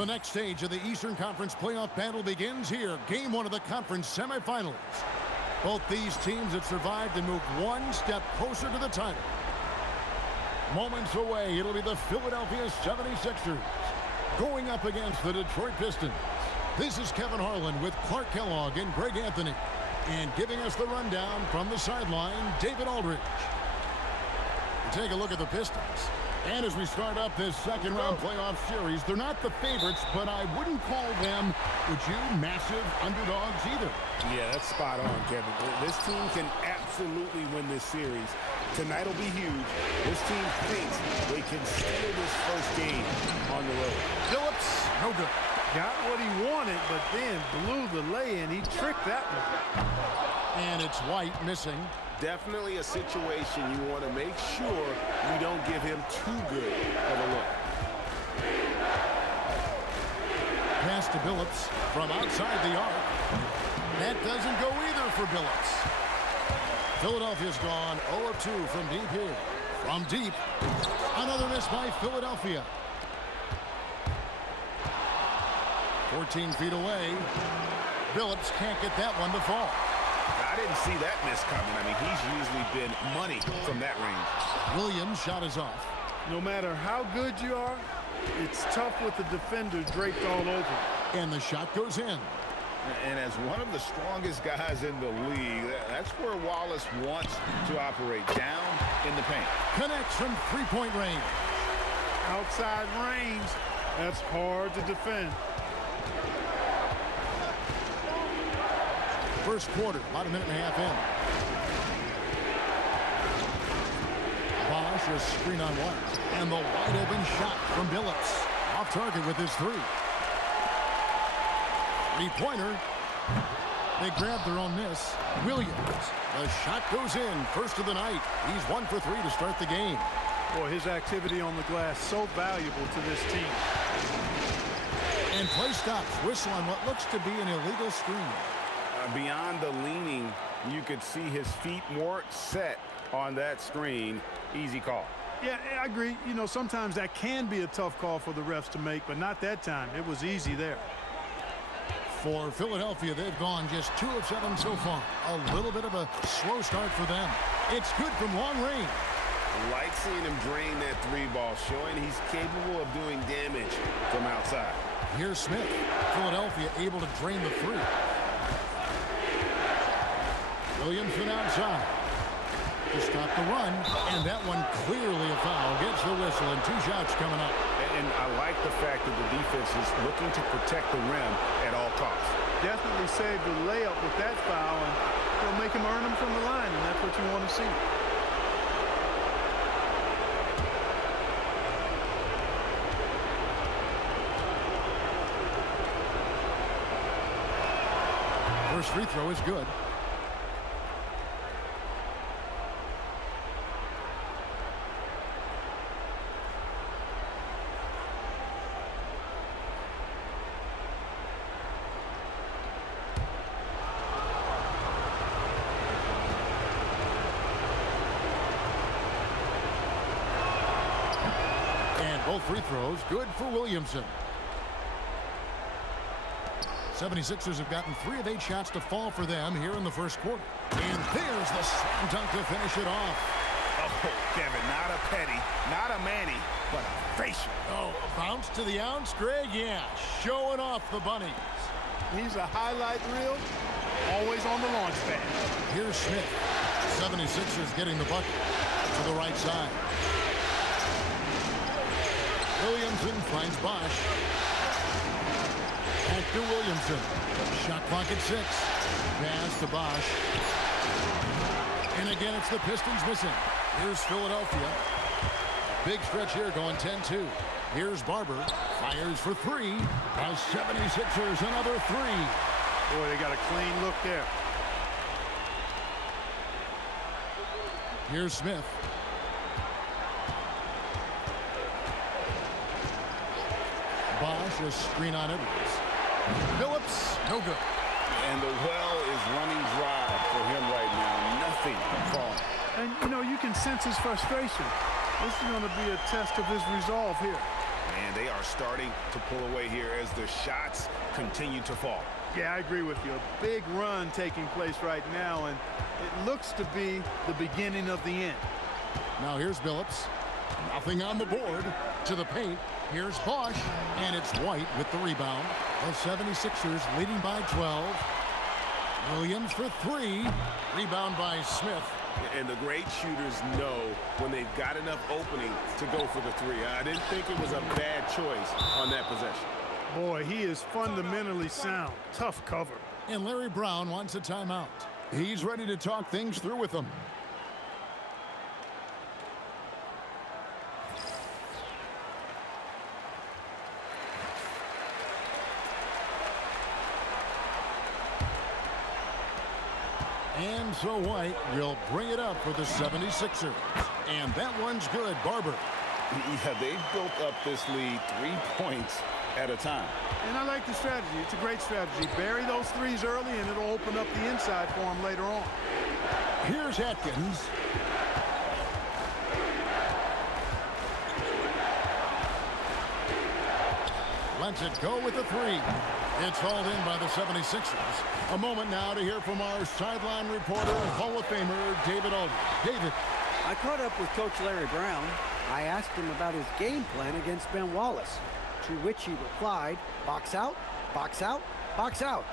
The next stage of the Eastern Conference playoff battle begins here. Game 1 of the conference semifinals. Both these teams have survived and moved one step closer to the title. Moments away, it'll be the Philadelphia 76ers going up against the Detroit Pistons. This is Kevin Harlan with Clark Kellogg and Greg Anthony. And giving us the rundown from the sideline, David Aldridge. Take a look at the Pistons. And as we start up this second-round playoff series, they're not the favorites, but I wouldn't call them, would you, massive underdogs either. Yeah, that's spot on, Kevin. This team can absolutely win this series. Tonight will be huge. This team thinks they can steal this first game on the road. Phillips, no good. Got what he wanted, but then blew the lay-in. He tricked that one. And it's White missing. Definitely a situation you want to make sure you don't give him too good of a look. Pass to Billups from outside the arc. That doesn't go either for Billups. Philadelphia's gone 0 of 2 from deep here. From deep, another miss by Philadelphia. 14 feet away. Billups can't get that one to fall. I didn't see that miss coming. I mean, he's usually been money from that range. Williams' shot is off. No matter how good you are, it's tough with the defender draped all over. And the shot goes in. And as one of the strongest guys in the league, that's where Wallace wants to operate, down in the paint. Connects from three-point range. Outside range, that's hard to defend. First quarter, about a minute and a half in. Bosch is screen on one. And the wide open shot from Billups. Off target with his three. Three-pointer. They grab their own miss. Williams. The shot goes in. First of the night. He's 1 for 3 to start the game. Boy, his activity on the glass so valuable to this team. And play stops. Whistle on what looks to be an illegal screen. Beyond the leaning, you could see his feet more set on that screen. Easy call. Yeah, I agree. You know, sometimes that can be a tough call for the refs to make, but not that time. It was easy there. For Philadelphia, they've gone just 2 of 7 so far. A little bit of a slow start for them. It's good from long range. I like seeing him drain that three ball, showing he's capable of doing damage from outside. Here's Smith. Philadelphia able to drain the three. Williamson outside to stop the run, and that one clearly a foul. Gets the whistle, and 2 shots coming up. And I like the fact that the defense is looking to protect the rim at all costs. Definitely saved the layup with that foul, and it'll make him earn them from the line, and that's what you want to see. First free throw is good. Both free throws good for Williamson. 76ers have gotten 3 of 8 shots to fall for them here in the first quarter. And there's the slam dunk to finish it off. Oh, Kevin, not a petty, not a Manny, but a facial. Oh, a bounce to the ounce, Greg? Yeah, showing off the bunnies. He's a highlight reel, always on the launch pad. Here's Smith. 76ers getting the bucket to the right side. Williamson finds Bosch. Back to Williamson. Shot clock at 6. Pass to Bosch. And again, it's the Pistons missing. Here's Philadelphia. Big stretch here going 10-2. Here's Barber. Fires for 3. The 76ers another 3. Boy, they got a clean look there. Here's Smith. Bosch, a screen on Edwards. Billups, no good. And the well is running dry for him right now. Nothing falling. And, you know, you can sense his frustration. This is going to be a test of his resolve here. And they are starting to pull away here as the shots continue to fall. Yeah, I agree with you. A big run taking place right now, and it looks to be the beginning of the end. Now here's Billups. Nothing on the board. To the paint. Here's Bosch. And it's White with the rebound. The 76ers leading by 12. Williams for three. Rebound by Smith. And the great shooters know when they've got enough opening to go for the three. I didn't think it was a bad choice on that possession. Boy, he is fundamentally sound. Tough cover. And Larry Brown wants a timeout. He's ready to talk things through with them. And so White will bring it up for the 76ers. And that one's good. Barber. Yeah, they've built up this lead 3 points at a time. And I like the strategy. It's a great strategy. Bury those threes early, and it'll open up the inside for him later on. Here's Atkins. Lets it go with the three. It's hauled in by the 76ers. A moment now to hear from our sideline reporter, Hall of Famer David Aldridge. David. I caught up with Coach Larry Brown. I asked him about his game plan against Ben Wallace, to which he replied, box out, box out, box out.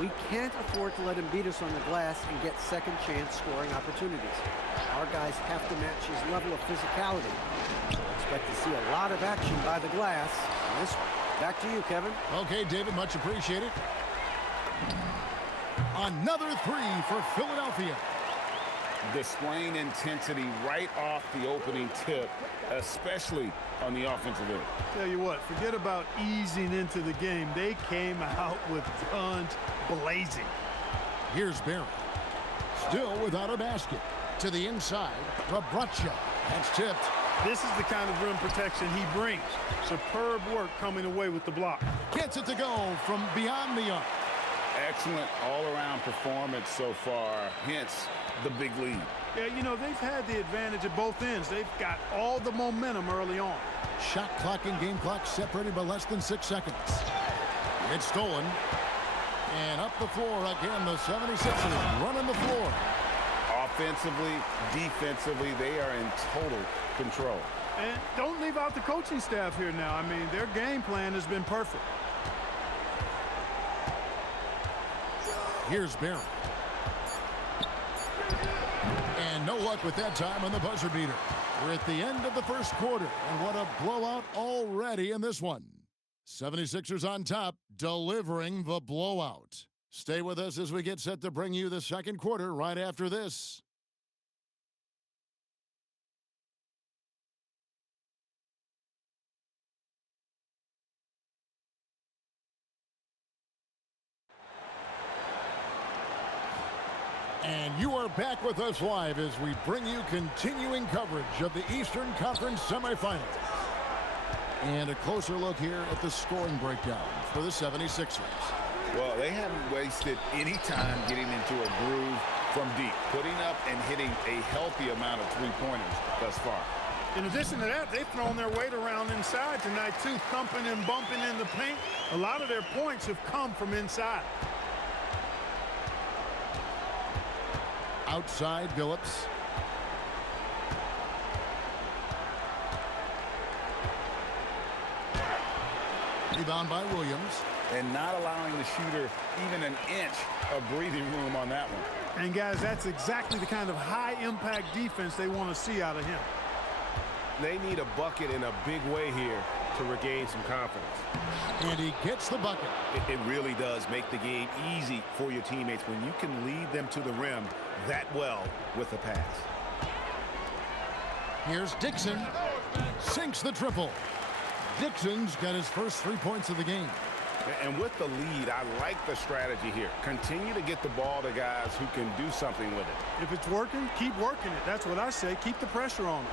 We can't afford to let him beat us on the glass and get second chance scoring opportunities. Our guys have to match his level of physicality. Expect to see a lot of action by the glass in this one. Back to you, Kevin. Okay, David, much appreciated. Another three for Philadelphia. Displaying intensity right off the opening tip, especially on the offensive end. Tell you what, forget about easing into the game. They came out with guns blazing. Here's Barry. Still without a basket. To the inside, Rabracha. That's tipped. This is the kind of rim protection he brings. Superb work coming away with the block. Gets it to go from beyond the arc. Excellent all-around performance so far, hence the big lead. Yeah, you know, they've had the advantage at both ends. They've got all the momentum early on. Shot clock and game clock separated by less than 6 seconds. It's stolen. And up the floor again, the 76ers running the floor. Offensively, defensively, they are in total control. And don't leave out the coaching staff here now. I mean, their game plan has been perfect. Here's Barry. And no luck with that time on the buzzer beater. We're at the end of the first quarter, and what a blowout already in this one. 76ers on top, delivering the blowout. Stay with us as we get set to bring you the second quarter right after this. And you are back with us live as we bring you continuing coverage of the Eastern Conference semifinals. And a closer look here at the scoring breakdown for the 76ers. Well, they haven't wasted any time getting into a groove from deep, putting up and hitting a healthy amount of three-pointers thus far. In addition to that, they've thrown their weight around inside tonight, too, thumping and bumping in the paint. A lot of their points have come from inside. Outside, Billups. Rebound by Williams. And not allowing the shooter even an inch of breathing room on that one. And, guys, that's exactly the kind of high-impact defense they want to see out of him. They need a bucket in a big way here to regain some confidence. And he gets the bucket. It really does make the game easy for your teammates when you can lead them to the rim that well with a pass. Here's Dixon. Sinks the triple. Dixon's got his first 3 points of the game. And with the lead, I like the strategy here. Continue to get the ball to guys who can do something with it. If it's working, keep working it. That's what I say. Keep the pressure on it.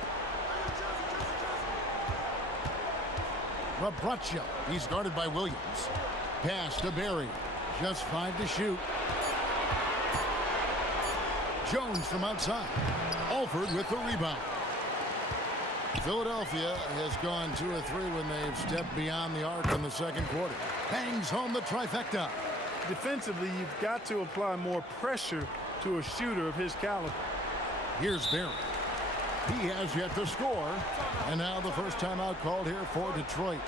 Rabracha. He's guarded by Williams. Pass to Barry. Just 5 to shoot. Jones from outside. Alford with the rebound. Philadelphia has gone 2 of 3 when they've stepped beyond the arc in the second quarter. Bangs home the trifecta. Defensively, you've got to apply more pressure to a shooter of his caliber. Here's Barry. He has yet to score. And now the first timeout called here for Detroit.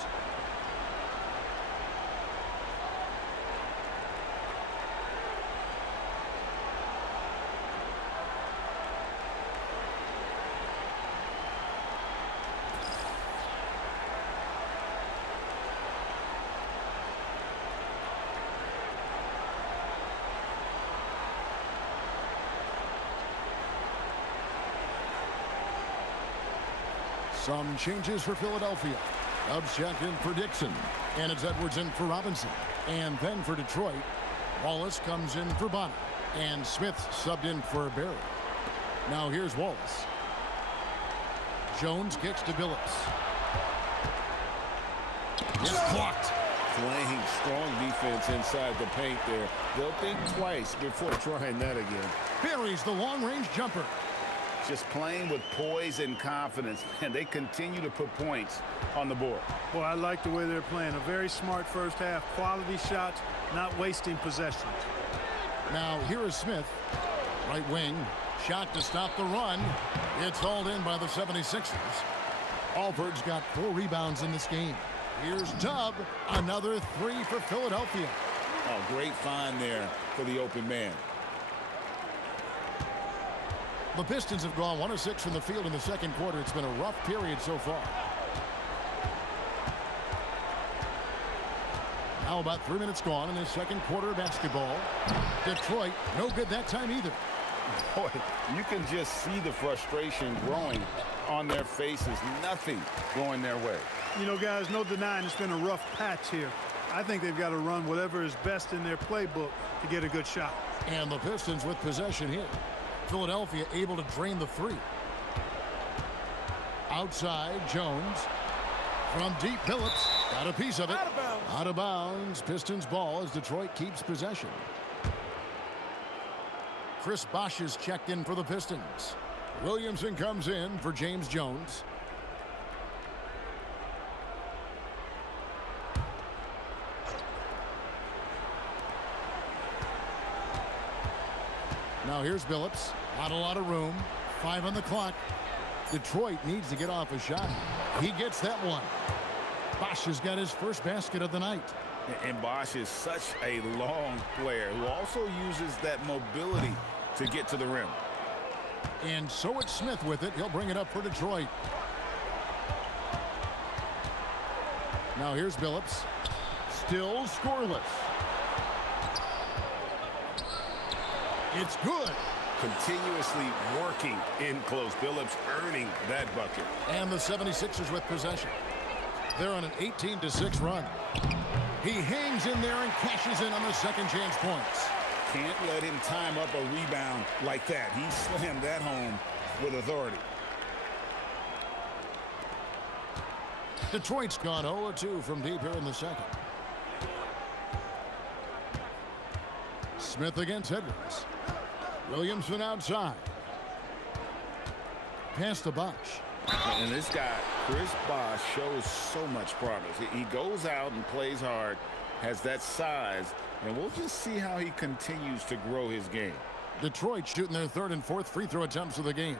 Some changes for Philadelphia. Dubs check in for Dixon. And it's Edwards in for Robinson. And then for Detroit, Wallace comes in for Bonner. And Smith subbed in for Barry. Now here's Wallace. Jones kicks to Billups. It's blocked. Playing strong defense inside the paint there. They'll think twice before trying that again. Barry's the long-range jumper. Just playing with poise and confidence, and they continue to put points on the board. Boy, I like the way they're playing. A very smart first half. Quality shots, not wasting possessions. Now here is Smith. Right wing. Shot to stop the run. It's hauled in by the 76ers. Alford's got 4 rebounds in this game. Here's Tubb. Another 3 for Philadelphia. Oh, great find there for the open man. The Pistons have gone 1 of 6 from the field in the second quarter. It's been a rough period so far. Now about 3 minutes gone in this second quarter of basketball. Detroit, no good that time either. Boy, you can just see the frustration growing on their faces. Nothing going their way. You know, guys, no denying it's been a rough patch here. I think they've got to run whatever is best in their playbook to get a good shot. And the Pistons with possession here. Philadelphia able to drain the 3. Outside, Jones. From deep, Billups. Got a piece of it. Out of bounds. Out of bounds. Pistons ball as Detroit keeps possession. Chris Bosh is checked in for the Pistons. Williamson comes in for James Jones. Now here's Billups. Not a lot of room. 5 on the clock. Detroit needs to get off a shot. He gets that one. Bosh has got his first basket of the night. And Bosh is such a long player who also uses that mobility to get to the rim. And so it's Smith with it. He'll bring it up for Detroit. Now here's Billups. Still scoreless. It's good. Continuously working in close. Billups earning that bucket. And the 76ers with possession. They're on an 18-6 run. He hangs in there and cashes in on the second chance points. Can't let him time up a rebound like that. He slammed that home with authority. Detroit's gone 0-2 from deep here in the second. Smith against Edwards. Williamson outside. Pass to Bosh. And this guy, Chris Bosh, shows so much promise. He goes out and plays hard, has that size, and we'll just see how he continues to grow his game. Detroit shooting their 3rd and 4th free throw attempts of the game.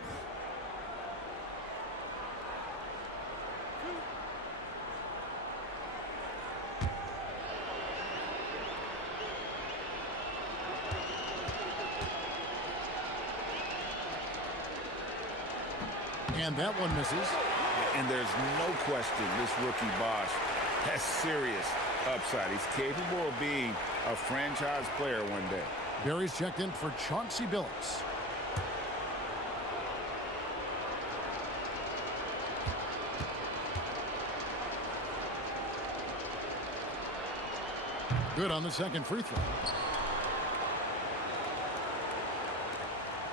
And that one misses. And there's no question this rookie Bosh has serious upside. He's capable of being a franchise player one day. Barry's checked in for Chauncey Billups. Good on the second free throw.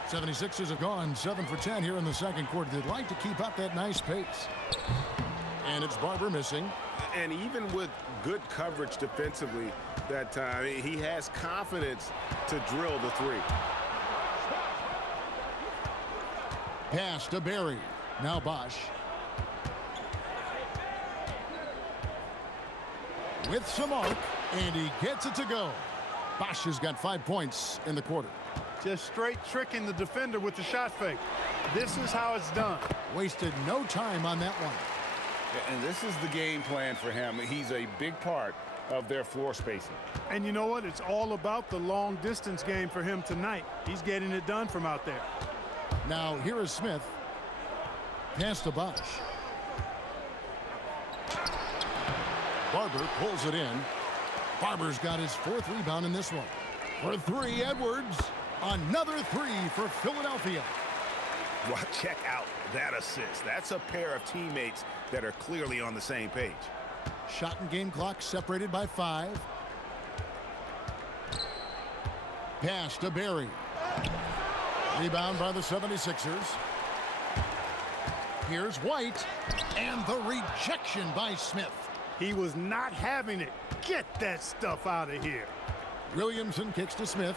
76ers have gone 7 for 10 here in the second quarter. They'd like to keep up that nice pace. And it's Barber missing. And even with good coverage defensively that time, he has confidence to drill the 3. Pass to Barry. Now Bosh. with some arc, and he gets it to go. Bosch has got 5 points in the quarter. Just straight tricking the defender with the shot fake. This is how it's done. Wasted no time on that one. And this is the game plan for him. He's a big part of their floor spacing. And you know what? It's all about the long distance game for him tonight. He's getting it done from out there. Now here is Smith. Pass to Bosch. Barber pulls it in. Barber's got his 4th rebound in this one. For 3, Edwards. Another 3 for Philadelphia. Well, check out that assist. That's a pair of teammates that are clearly on the same page. Shot and game clock separated by 5. Pass to Barry. Rebound by the 76ers. Here's White. And the rejection by Smith. He was not having it. Get that stuff out of here. Williamson kicks to Smith.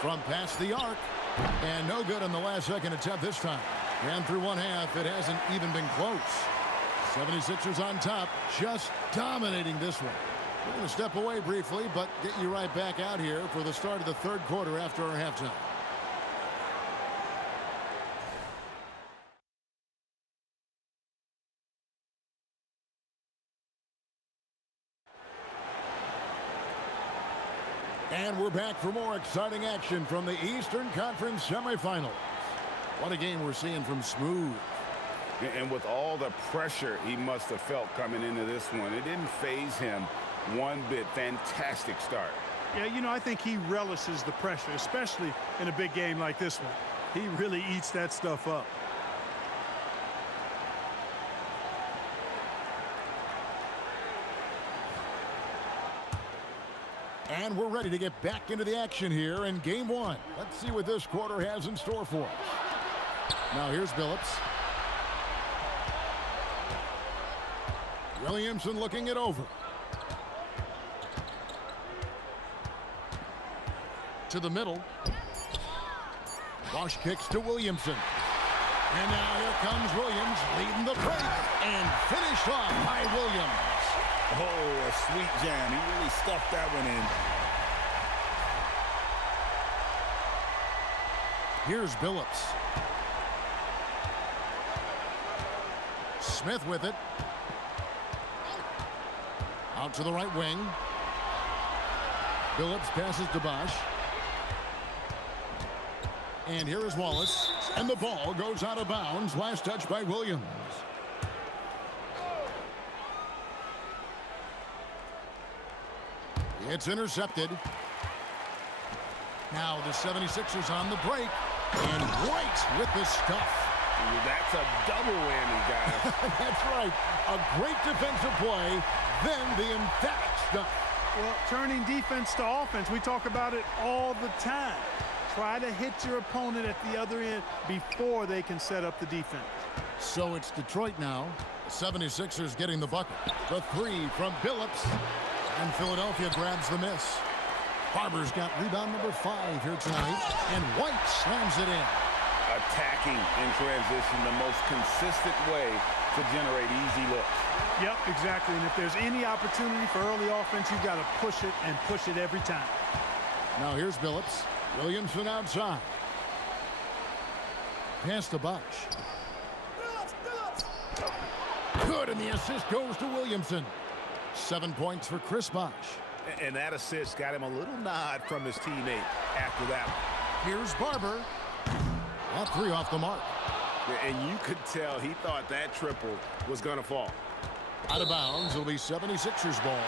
From past the arc. And no good on the last second attempt this time. And through one half, it hasn't even been close. 76ers on top, just dominating this one. We're going to step away briefly, but get you right back out here for the start of the 3rd quarter after our halftime. And we're back for more exciting action from the Eastern Conference semifinals. What a game we're seeing from Smooth. And with all the pressure he must have felt coming into this one, it didn't faze him one bit. Fantastic start. Yeah, you know, I think he relishes the pressure, especially in a big game like this one. He really eats that stuff up. And we're ready to get back into the action here in game 1. Let's see what this quarter has in store for us. Now here's Billups. Williamson looking it over. To the middle. Bosch kicks to Williamson. And now here comes Williams leading the break and finished off by Williams. Oh, a sweet jam. He really stuffed that one in. Here's Billups. Smith with it. Out to the right wing. Billups passes to Bosch. And here is Wallace. And the ball goes out of bounds. Last touch by Williams. It's intercepted. Now the 76ers on the break. And White with the stuff. That's a double whammy, guys. That's right. A great defensive play, then the emphatic stuff. Well, turning defense to offense, we talk about it all the time. Try to hit your opponent at the other end before they can set up the defense. So it's Detroit now. The 76ers getting the bucket. The 3 from Billups. And Philadelphia grabs the miss. Barber's got rebound number 5 here tonight. And White slams it in. Attacking in transition, the most consistent way to generate easy looks. Yep, exactly. And if there's any opportunity for early offense, you've got to push it and push it every time. Now here's Billups. Williamson outside. Pass to Bosch. Good, and the assist goes to Williamson. 7 points for Chris Bosch. And that assist got him a little nod from his teammate after that one. Here's Barber. That 3 off the mark. And you could tell he thought that triple was going to fall. Out of bounds. It'll be 76ers ball.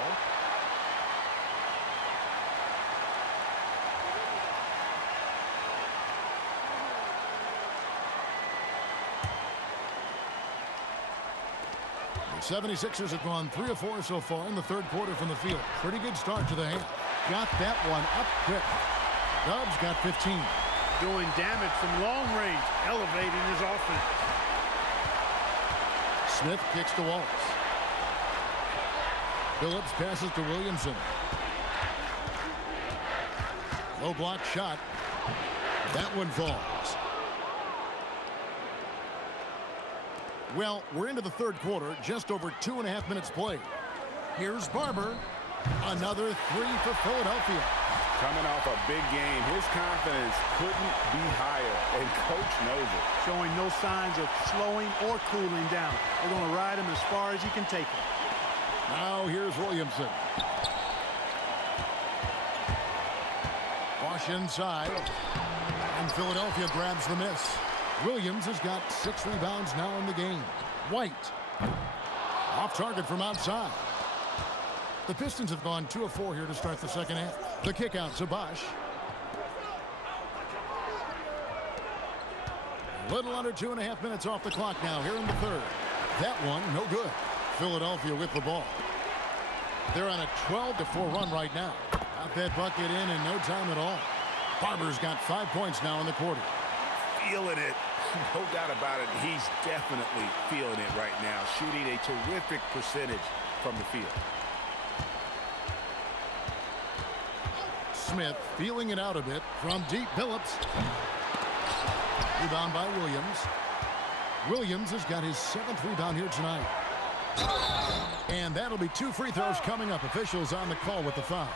The 76ers have gone 3 of 4 so far in the 3rd quarter from the field. Pretty good start to the half. Got that one up quick. Dubs got 15. Doing damage from long range, elevating his offense. Smith kicks to Wallace. Billups passes to Williamson. Low block shot. That one falls. Well, we're into the third quarter, just over 2.5 minutes played. Here's Barber. Another three for Philadelphia. Coming off a big game, his confidence couldn't be higher, and coach knows it. Showing no signs of slowing or cooling down. They're going to ride him as far as he can take him. Now here's Williamson. Bosch inside. And Philadelphia grabs the miss. Williams has got 6 rebounds now in the game. White. Off target from outside. The Pistons have gone 2 of 4 here to start the second half. The kick out to Bosch. A little under 2.5 minutes off the clock now here in the third. That one, no good. Philadelphia with the ball. They're on a 12-4 run right now. Got that bucket in no time at all. Barber's got 5 points now in the quarter. Feeling it. No doubt about it. He's definitely feeling it right now. Shooting a terrific percentage from the field. Smith feeling it out a bit from deep. Phillips. Rebound by Williams. Williams has got his 7th rebound here tonight. And that'll be 2 free throws coming up. Officials on the call with the foul.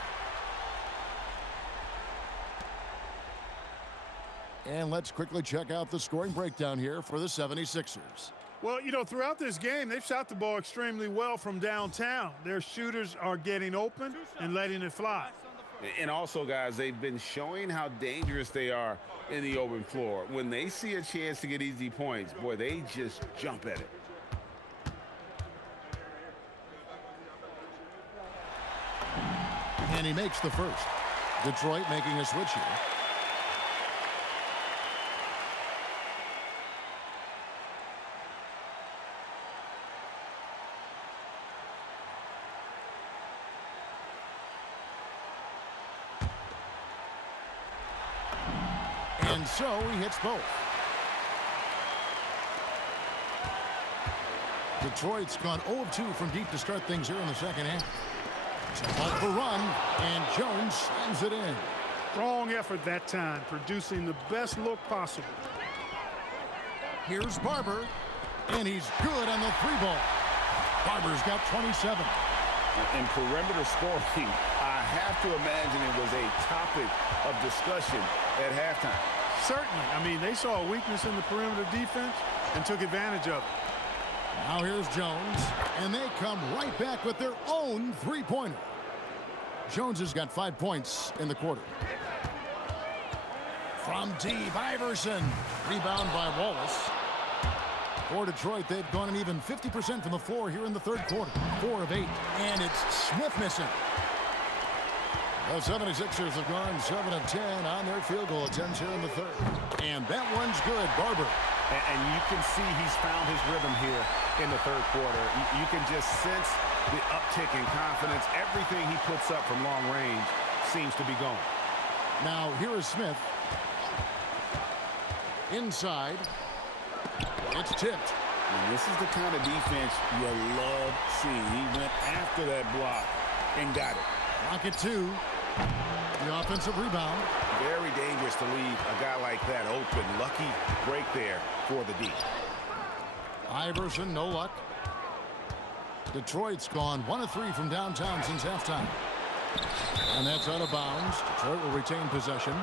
And let's quickly check out the scoring breakdown here for the 76ers. Well, you know, throughout this game, they've shot the ball extremely well from downtown. Their shooters are getting open and letting it fly. And also, guys, they've been showing how dangerous they are in the open floor. When they see a chance to get easy points, boy, they just jump at it. And he makes the first. Detroit making a switch here. And so he hits both. Detroit's gone 0 of 2 from deep to start things here in the second half. It's off the run, and Jones slams it in. Strong effort that time, producing the best look possible. Here's Barber, and he's good on the 3-ball. Barber's got 27. In perimeter scoring, I have to imagine it was a topic of discussion at halftime. Certainly. I mean, they saw a weakness in the perimeter defense and took advantage of it. Now here's Jones, and they come right back with their own 3-pointer. Jones has got 5 points in the quarter. From deep, Iverson. Rebound by Wallace. For Detroit, they've gone an even 50% from the floor here in the third quarter. 4 of 8, and it's Smith missing. The 76ers have gone 7 of 10 on their field goal attempts here in the third. And that one's good. Barber. And you can see he's found his rhythm here in the third quarter. You can just sense the uptick in confidence. Everything he puts up from long range seems to be going. Now, here is Smith. Inside. It's tipped. And this is the kind of defense you love seeing. He went after that block and got it. Rocket 2. The offensive rebound. Very dangerous to leave a guy like that open. Lucky break there for the D. Iverson, no luck. Detroit's gone 1 of 3 from downtown since halftime. And that's out of bounds. Detroit will retain possession.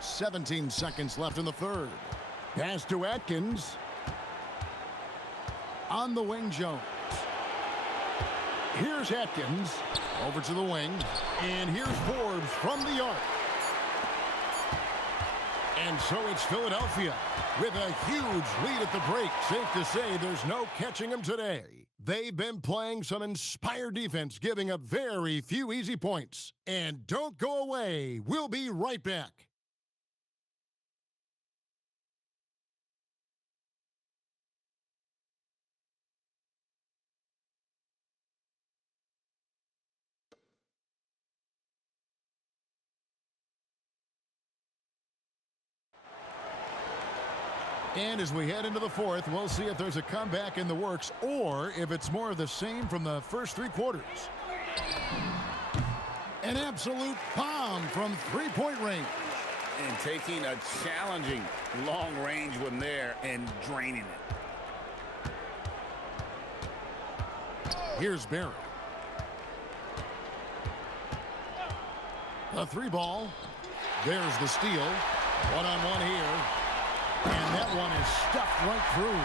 "17 seconds left in the third. Pass to Atkins. On the wing, Jones. Here's Atkins. Over to the wing. And here's Forbes from the arc. And so it's Philadelphia with a huge lead at the break. Safe to say there's no catching them today. They've been playing some inspired defense, giving up very few easy points. And don't go away. We'll be right back. And as we head into the fourth, we'll see if there's a comeback in the works or if it's more of the same from the first three quarters. An absolute bomb from three-point range. And taking a challenging long-range one there and draining it. Here's Barry. The three ball. There's the steal. One-on-one here. And that one is stuffed right through.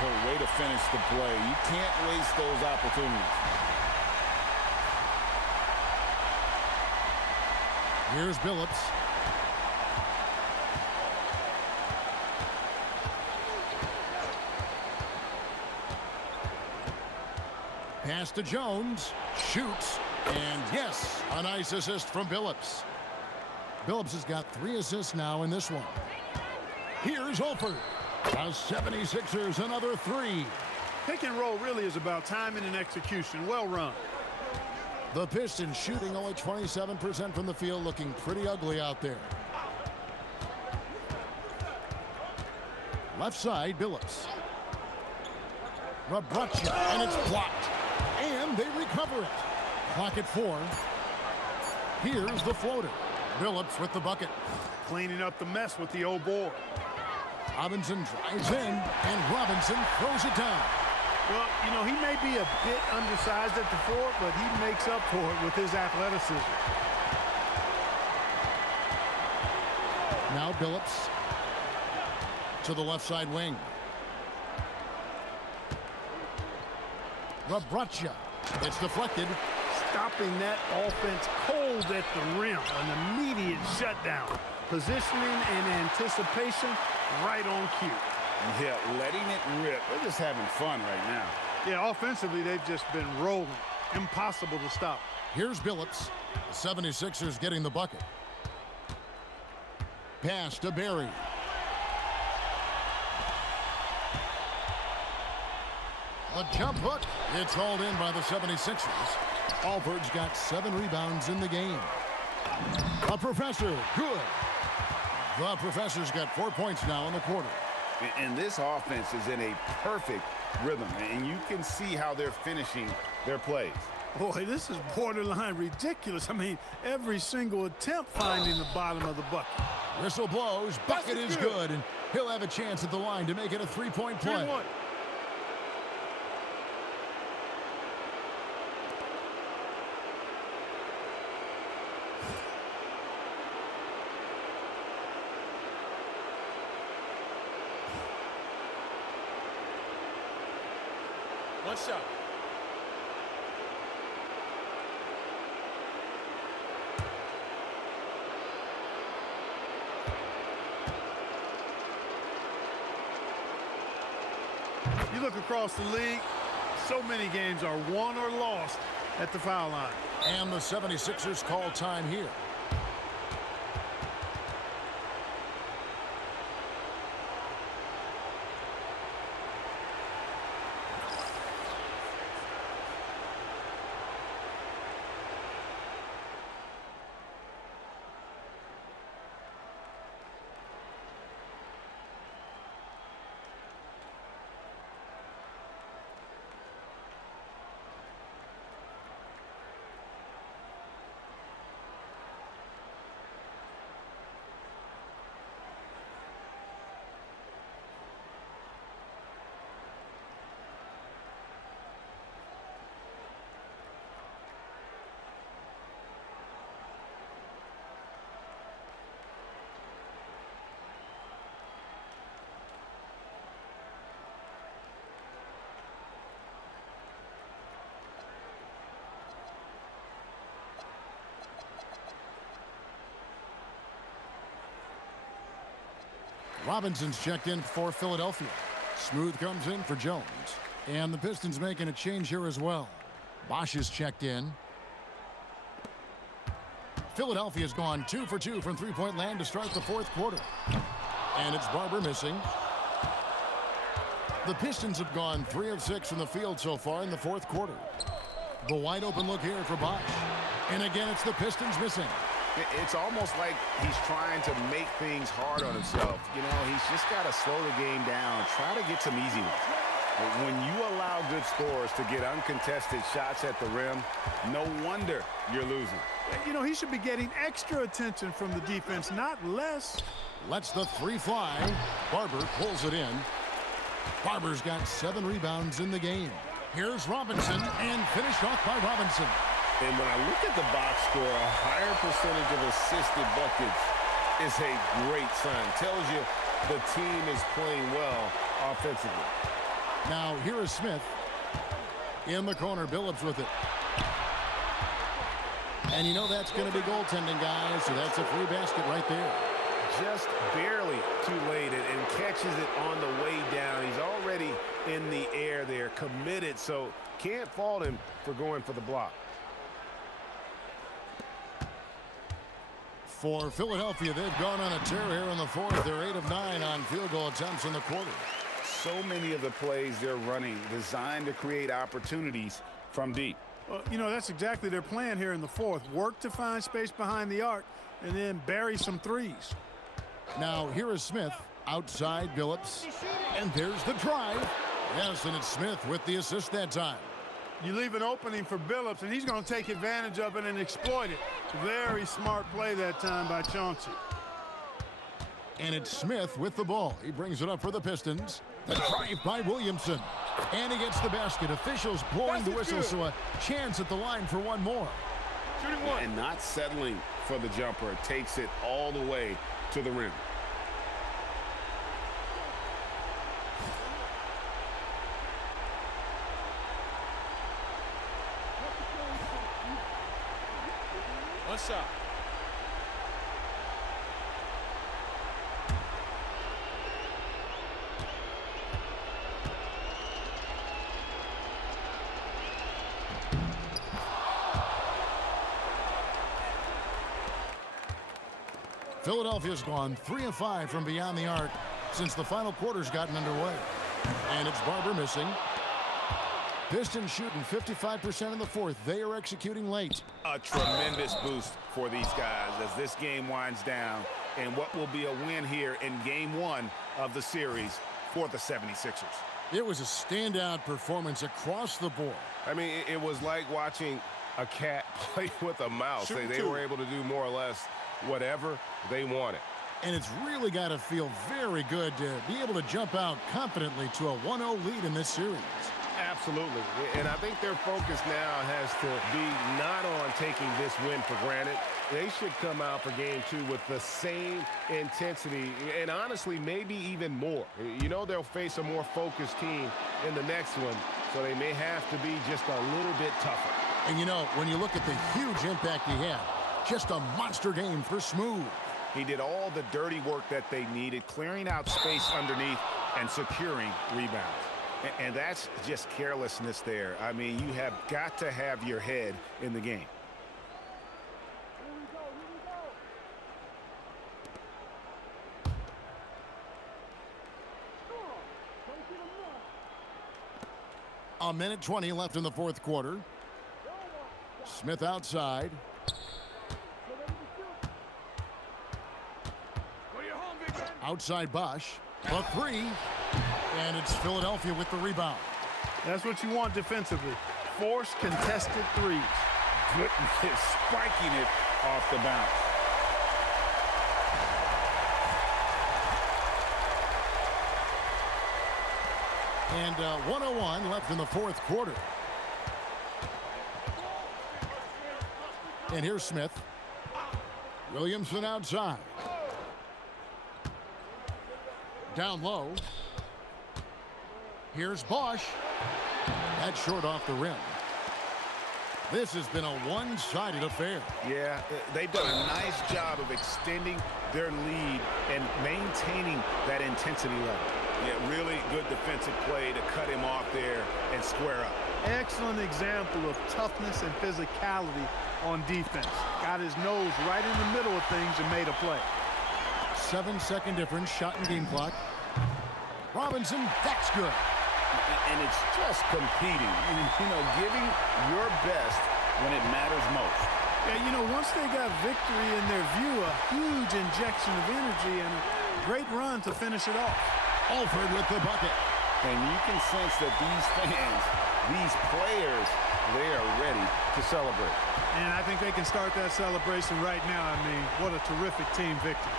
Oh, way to finish the play. You can't waste those opportunities. Here's Billups. Pass to Jones. Shoots. And yes, a nice assist from Billups. Billups has got 3 assists now in this one. Here's Holford. The 76ers another 3. Pick and roll really is about timing and execution. Well run. The Pistons shooting only 27% from the field, looking pretty ugly out there. Left side, Billups. Rabracha, and it's blocked. And they recover it. Clock at 4. Here's the floater. Billups with the bucket. Cleaning up the mess with the old board. Robinson drives in, and Robinson throws it down. Well, you know, he may be a bit undersized at the 4, but he makes up for it with his athleticism. Now Billups to the left side wing. Rabracha. It's deflected. Stopping that offense cold at the rim. An immediate shutdown. Positioning and anticipation right on cue. Yeah, letting it rip. They're just having fun right now. Yeah, offensively, they've just been rolling. Impossible to stop. Here's Billups. The 76ers getting the bucket. Pass to Barry. A jump hook. It's hauled in by the 76ers. Alford's got 7 rebounds in the game. A professor, good. The professor's got 4 points now in the quarter. And this offense is in a perfect rhythm, and you can see how they're finishing their plays. Boy, this is borderline ridiculous. I mean, every single attempt finding the bottom of the bucket. Whistle blows. Bucket is good, and he'll have a chance at the line to make it a 3-point play. 3-1. One shot. You look across the league, so many games are won or lost at the foul line. And the 76ers call time here. Robinson's checked in for Philadelphia. Smooth comes in for Jones. And the Pistons making a change here as well. Bosch is checked in. Philadelphia's gone 2 for 2 from three-point land to start the fourth quarter. And it's Barber missing. The Pistons have gone 3 of 6 from the field so far in the fourth quarter. The wide open look here for Bosch. And again, it's the Pistons missing. It's almost like he's trying to make things hard on himself. You know, he's just got to slow the game down, try to get some easy ones. But when you allow good scorers to get uncontested shots at the rim, no wonder you're losing. You know, he should be getting extra attention from the defense, not less. Lets the three fly. Barber pulls it in. Barber's got 7 rebounds in the game. Here's Robinson, and finished off by Robinson. And when I look at the box score, a higher percentage of assisted buckets is a great sign. Tells you the team is playing well offensively. Now here is Smith. In the corner, Billups with it. And you know that's going to be goaltending, guys, so that's a free basket right there. Just barely too late and catches it on the way down. He's already in the air there, committed, so can't fault him for going for the block. For Philadelphia, they've gone on a tear here in the fourth. They're 8 of 9 on field goal attempts in the quarter. So many of the plays they're running designed to create opportunities from deep. Well, you know, that's exactly their plan here in the fourth. Work to find space behind the arc and then bury some threes. Now here is Smith. Outside Billups. And there's the drive. Yes, and it's Smith with the assist that time. You leave an opening for Billups, and he's going to take advantage of it and exploit it. Very smart play that time by Chauncey. And it's Smith with the ball. He brings it up for the Pistons. The drive by Williamson. And he gets the basket. Officials blowing the whistle, so a chance at the line for one more. Shooting one. And not settling for the jumper. It takes it all the way to the rim. What's up? Philadelphia's gone 3 of 5 from beyond the arc since the final quarter's gotten underway. And it's Barber missing. Pistons shooting 55% in the fourth. They are executing late. A tremendous boost for these guys as this game winds down and what will be a win here in game 1 of the series for the 76ers. It was a standout performance across the board. I mean, it was like watching a cat play with a mouse. They were able to do more or less whatever they wanted. And it's really got to feel very good to be able to jump out confidently to a 1-0 lead in this series. Absolutely. And I think their focus now has to be not on taking this win for granted. They should come out for game 2 with the same intensity and honestly maybe even more. You know they'll face a more focused team in the next one, so they may have to be just a little bit tougher. And you know, when you look at the huge impact he had, just a monster game for Smooth. He did all the dirty work that they needed, clearing out space underneath and securing rebounds. And that's just carelessness there. I mean, you have got to have your head in the game. A minute 20 left in the fourth quarter. Smith outside. Outside Bosch. A three. And it's Philadelphia with the rebound. That's what you want defensively. Force contested threes. Goodness, spiking it off the bounce. And 1:01 left in the fourth quarter. And here's Smith. Williamson outside. Down low. Here's Bosch. That's short off the rim. This has been a one-sided affair. Yeah, they've done a nice job of extending their lead and maintaining that intensity level. Yeah, really good defensive play to cut him off there and square up. Excellent example of toughness and physicality on defense. Got his nose right in the middle of things and made a play. 7-second difference, shot and game clock. Robinson, that's good. And it's just competing, you know, giving your best when it matters most. Yeah, you know, once they got victory in their view, a huge injection of energy and a great run to finish it off. Alford with the bucket. And you can sense that these fans, these players, they are ready to celebrate. And I think they can start that celebration right now. I mean, what a terrific team victory.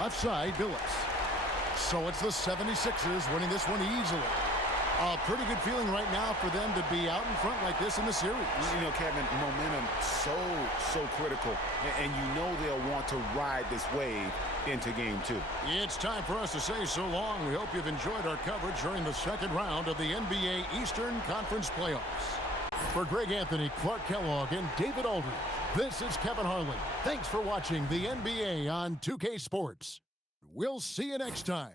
Left side, Billups. So it's the 76ers winning this one easily. A pretty good feeling right now for them to be out in front like this in the series. You know, Kevin, momentum so critical. And you know they'll want to ride this wave into game 2. It's time for us to say so long. We hope you've enjoyed our coverage during the second round of the NBA Eastern Conference Playoffs. For Greg Anthony, Clark Kellogg, and David Aldridge, this is Kevin Harlan. Thanks for watching the NBA on 2K Sports. We'll see you next time.